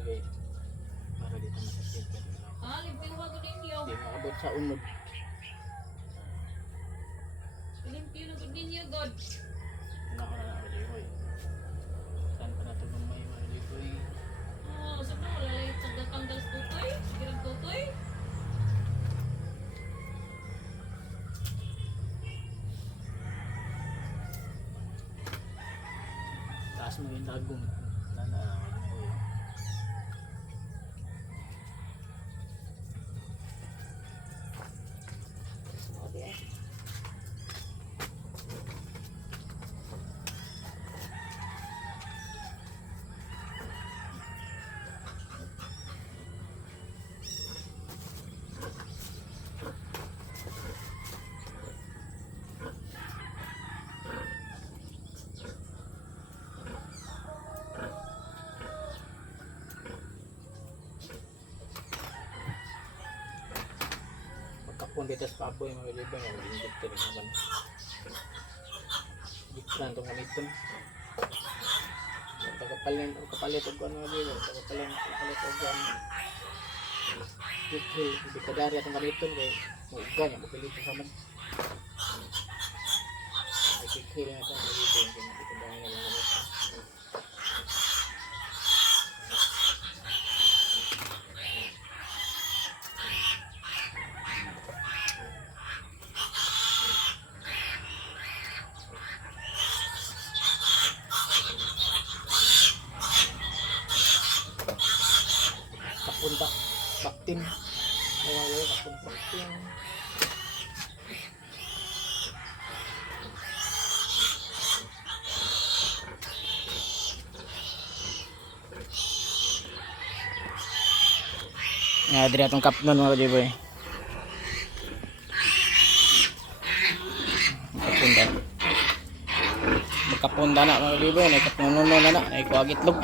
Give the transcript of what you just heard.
kay para dito masakit. Limpyo ko ninyo. Di maabot sa unod. Limpyo na ko ninyo, God. Nako na ako lihoy. Saan pa nato nung may malihoy? Sa mo, lalay tanggal sa tutoy. Sige ng tutoy. Taas mo yung dagong. Nana. Okay. Pagkapon dito sa paboy, mabilibay, mabilibay rin naman. Gitran itong gamiton. Kapalit o ano dito, kapalit o ano. Hindi ka dari itong gamiton, kaya muuga niya, mabilib sa saman. Ay kikil na ito, mabilibay, hindi ka dari lang gamiton. Kapunta baktin ay kapunta baktin nga diri atong kapnon mga kajiboy kapunta magkapunta na mga kajiboy na kapnon na na ay kuagitlog